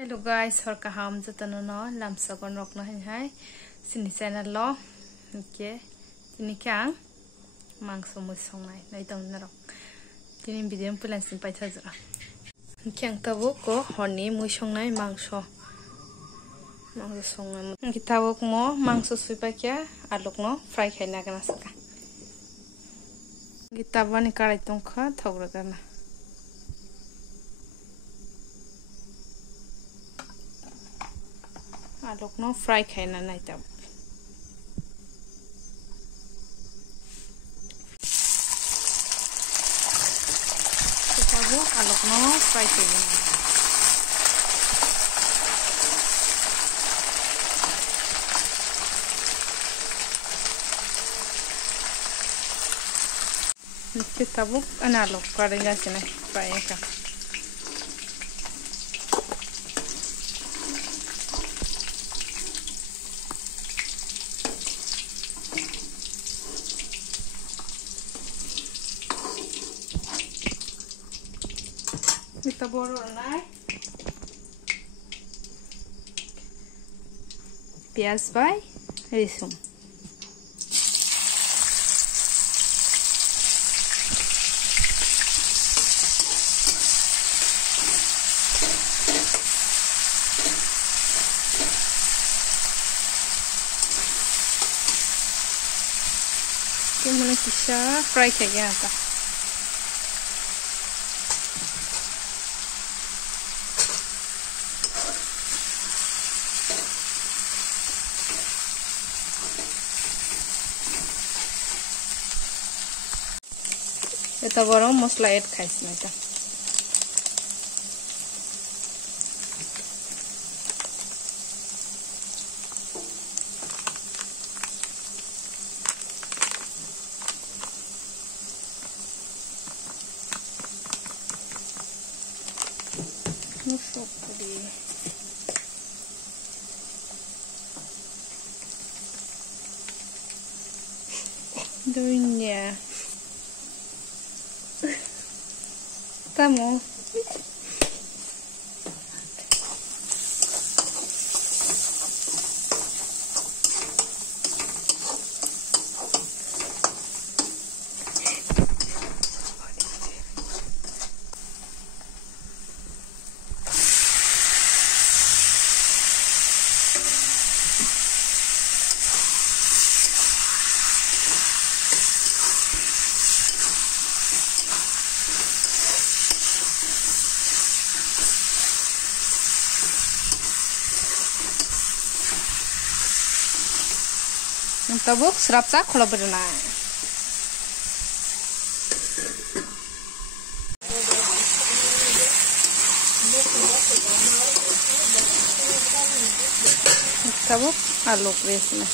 Hello guys, horkaham jatano no lamsagon rokno hai sini channel lo ke sini kyang mangso mu songnai nai tong na rok tini video plan sin pai thajra kyang tabo ko honi mu songnai mangso songnai kitabo mo mangso suipa kya aluk no fry khaina kana saka kitabo ni karai tongkha thogra kana aluk no fry khaina nai tab kitabo aluk no fry khaina kitabo analuk karinga sine fry ka kita borok nai piaz bai risum kemudian kita fry kayak gini kita baru mosla add khais na ta masuk di dunia kamu tabuk serapsa kalau berenang. Tabuk aluk resna.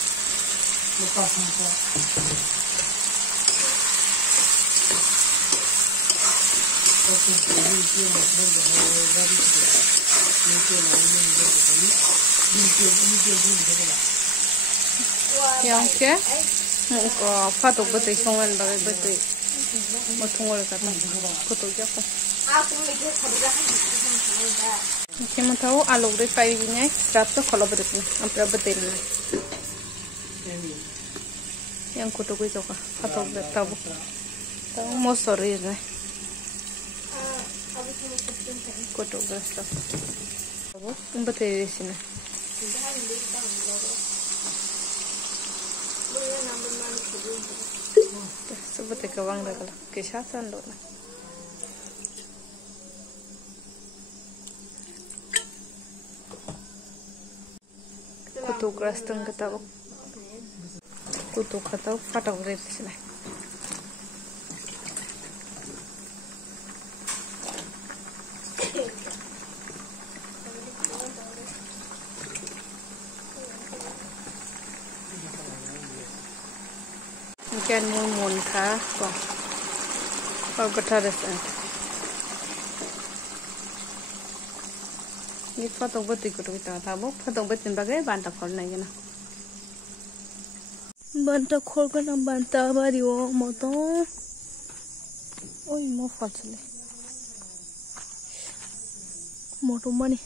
yang ke ko fato betul songan bagai betul motongol kata foto क्या को kita tahu aluk deh payungnya serap tuh kalau betul apa betul yang kutu gue juga fato tahu tahu mau sorry nih kutu gue tahu betul di sini seperti kawang dah kalau kesehatan loh. Kutu keras tengah tahu, kutu kata fatak beres lah. Ikan mun kah, kau betul rasa. Ini foto betul kita tahu, foto betul bagai bantah khol naik na. Bantah khol kan bantah bario moto. Oh, mau foto le. Moto mana?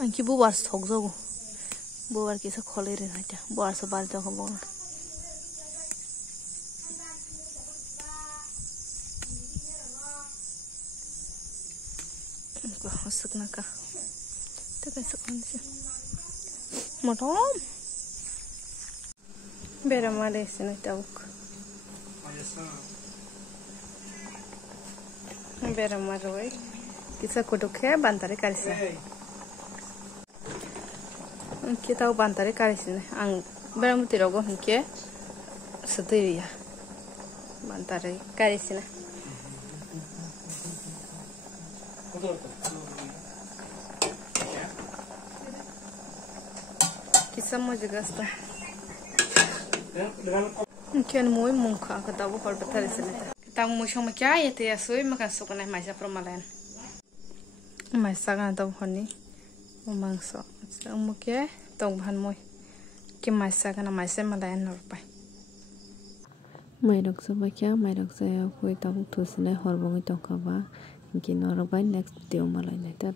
Anki bubar thok jago. Bubar kisa khole re na ta. Bubar sa bar jago bong. Ko hasuk na ka. Ta kai sakon se. Motom. Bera mare sene tabuk. Bera mare wai. Kisa kodokhe bantare karisa. Kita bantare karisine. Ang bera mutirogo hike sutiriya. Bantare karisine. Kisa mo jagasta. Kian moi mungka kata bu hor betari sene. Kita mo shoma kya yete asoi makan sokona maisa promalen. Maisa kan ta honi mangso. Mo ke tong bhan moi. Ki maisa kana maisa malayan norpai. Mairok sa bakya mairok sa koi tabuk thusne horbongi tongkaba ki norbai next video malai ta